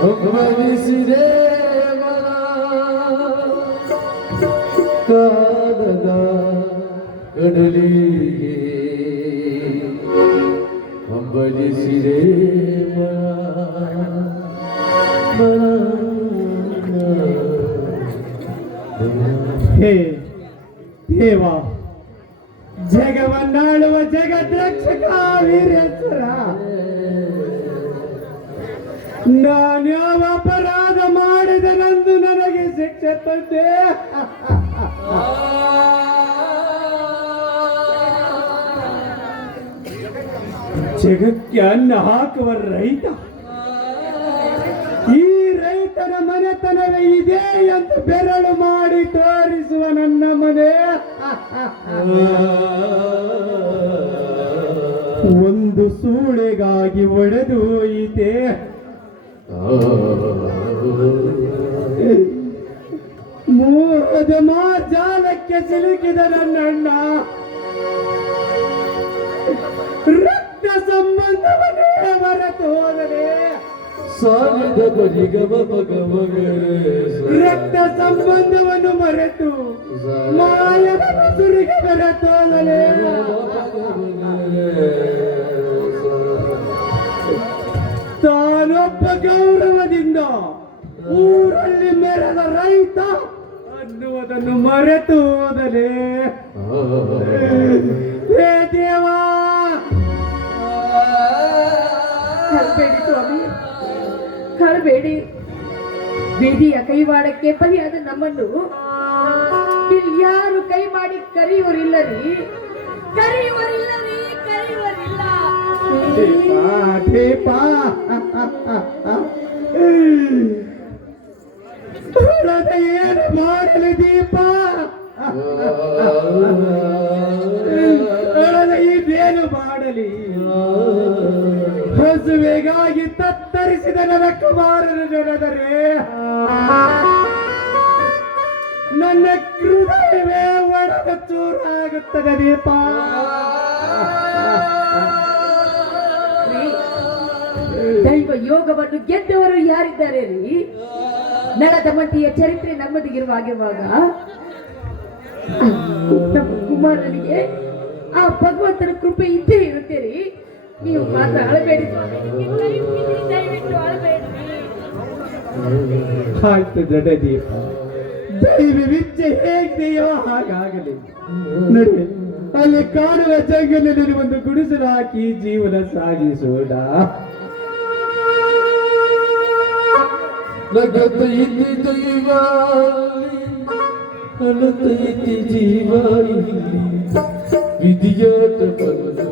ಹಂಬಲಿಸಿದೆ ಕಾದದ ಕಡಲಿಗೆ ಹಂಬಲಿಸಿದೆ ಹೇ ದೇವ, ಜಗವನ್ನಾಳುವ ಜಗದ್ರಕ್ಷಕ ವೀರೇಶ್ವರ, ನಾನ್ಯಾವ ಅಪರಾಧ ಮಾಡಿದನೆಂದು ನನಗೆ ಶಿಕ್ಷೆ ತಂದೆ. ಜಗಕ್ಕೆ ಅನ್ನ ಹಾಕುವ ರೈತ, ಈ ರೈತನ ಮನೆತನವೇ ಇದೆ ಎಂದು ಬೆರಳು ಮಾಡಿ ತೋರಿಸುವ ನನ್ನ ಮನೆ ಒಂದು ಸೂಳೆಗಾಗಿ ಒಡೆದು ಹೋಯಿತೆ. ಮೋಹದ ಮಾರ್ಜಾಲಕ್ಕೆ ಸಿಲುಕಿದ ನನ್ನಣ್ಣ ರಕ್ತ ಸಂಬಂಧವನ್ನೇ ಮರೆತು ಹೋದರೆ, ಸಾಗಿದ ಬರಿಗಮ ಮಗಮಗಳೇ ರಕ್ತ ಸಂಬಂಧವನ್ನು ಮರೆತು ಮಾಯದ ಮಸುರಿಗೆ ಬೆರೆತೋದಲೇ. ತಾನೊಬ್ಬ ಗೌರವದಿಂದ ಊರಲ್ಲಿ ಮೆರೆದ ರೈತ ಅನ್ನುವುದನ್ನು ಮರೆತು ಹೋದಲೇ. ಹೇ ದೇವಾ, ಕರಬೇಡಿ ಸ್ವಾಮಿ, ಕರಬೇಡಿ. ಬೀದಿಯ ಕೈವಾಡಕ್ಕೆ ಬಲಿಯಾದ ನಮ್ಮನ್ನು ಇಲ್ಲಿ ಯಾರು ಕೈ ಮಾಡಿ ಕರೆಯುವರಿಲ್ಲರಿ, ಕರೆಯುವರಿಲ್ಲರಿ, ಕರೆಯುವರಿಲ್ಲ. ಏನು ಮಾಡಲಿ ದೀಪ? ಇದೇನು ಮಾಡಲಿ? ಹಸುವೆಗಾಗಿ ತತ್ತರಿಸಿದ ನನ್ನ ಕುಮಾರನು ನೆನೆದರೆ ನನ್ನ ಹೃದಯವೇ ಒಡೆದ ಚೂರಾಗುತ್ತದೆ ದೀಪ. ದೈವ ಯೋಗವನ್ನು ಗೆದ್ದವರು ಯಾರಿದ್ದಾರೆ ರೀ? ನಳದಮಂಟಿಯ ಚರಿತ್ರೆ ನಮ್ಮದಿಗಿರುವಾಗ ನಮ್ಮ ಕುಮಾರನಿಗೆ ಆ ಭಗವಂತನ ಕೃಪೆ ಇದ್ದೇ ಇರುತ್ತೀರಿ. ನೀವು ಮಾತ್ರ ಅಳಬೇಡಿ ದಯವಿಟ್ಟು ಅಳಬೇಡ್ರಿ. ಆಯ್ತು ದೊಡ್ಡದೀಪ, ದೈವ ವಿದ್ಯೆ ಹೇಗಿದೆಯೋ ಹಾಗಾಗಲಿ. ನೋಡಿ, ಅಲ್ಲಿ ಕಾಣುವ ಜಂಗಲಿನಲ್ಲಿ ಒಂದು ಗುಡಿಸಲು ಹಾಕಿ ಜೀವನ ಸಾಗಿಸೋಣ. ನಗತೈತಿ ದೈವಾಲಿ ಅನತೈತಿ ಜೀವಾಲಿ ವಿಧಿಯಾಟ ಬರಲು